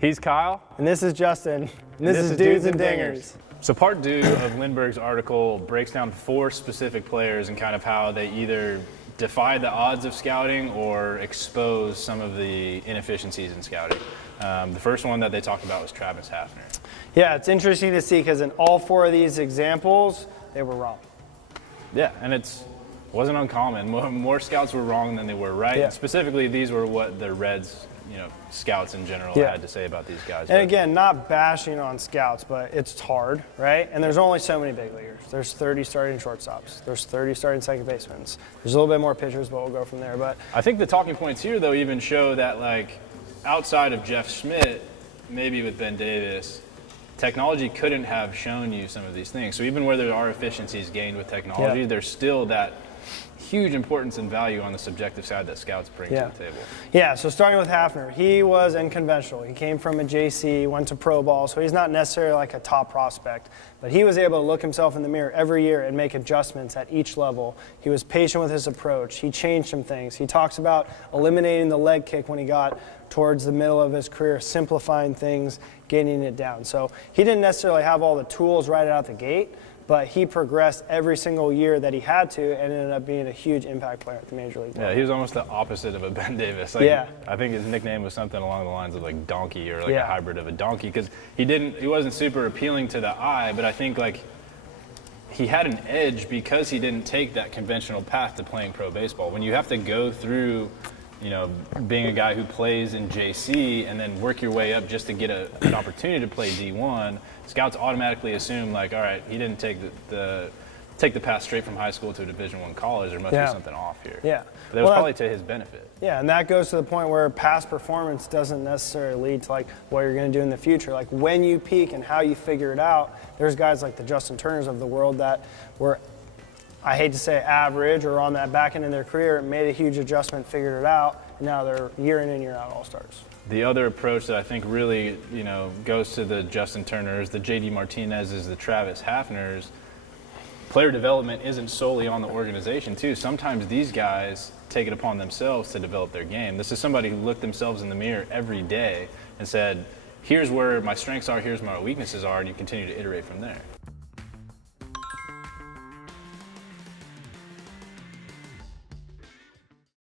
He's Kyle. And this is Justin. And this is Dudes and Dingers. So part 2 of Lindbergh's article breaks down 4 specific players and kind of how they either defy the odds of scouting or expose some of the inefficiencies in scouting. The first one that they talked about was Travis Hafner. Yeah, it's interesting to see because in all 4 of these examples, they were wrong. Yeah, and it wasn't uncommon. More scouts were wrong than they were right. Yeah. And specifically, these were what the Reds, scouts in general had to say about these guys. And again, not bashing on scouts, but it's hard, right? And there's only so many big leaguers. There's 30 starting shortstops. There's 30 starting second basemen. There's a little bit more pitchers, but we'll go from there. But I think the talking points here, though, even show that, like, outside of Jeff Schmidt, maybe with Ben Davis, technology couldn't have shown you some of these things. So even where there are efficiencies gained with technology, there's still that huge importance and value on the subjective side that scouts bring to the table. Yeah, so starting with Hafner, he was unconventional. He came from a JC, went to pro ball, so he's not necessarily like a top prospect, but he was able to look himself in the mirror every year and make adjustments at each level. He was patient with his approach. He changed some things. He talks about eliminating the leg kick when he got towards the middle of his career, simplifying things, getting it down. So he didn't necessarily have all the tools right out the gate, but he progressed every single year that he had to and ended up being a huge impact player at the major league level. Yeah, he was almost the opposite of a Ben Davis. I think his nickname was something along the lines of like donkey or like a hybrid of a donkey because he wasn't super appealing to the eye, but I think like he had an edge because he didn't take that conventional path to playing pro baseball. When you have to go through being a guy who plays in JC and then work your way up just to get an opportunity to play D1, scouts automatically assume like, all right, he didn't take the path straight from high school to a Division I college. There must be something off here. Yeah, but that was probably to his benefit. Yeah, and that goes to the point where past performance doesn't necessarily lead to like what you're going to do in the future. Like when you peak and how you figure it out, there's guys like the Justin Turners of the world that were, I hate to say average or on that back end in their career, made a huge adjustment, figured it out, and now they're year in and year out all-stars. The other approach that I think really, goes to the Justin Turners, the JD Martinez's, the Travis Hafners, player development isn't solely on the organization too. Sometimes these guys take it upon themselves to develop their game. This is somebody who looked themselves in the mirror every day and said, here's where my strengths are, here's where my weaknesses are, and you continue to iterate from there.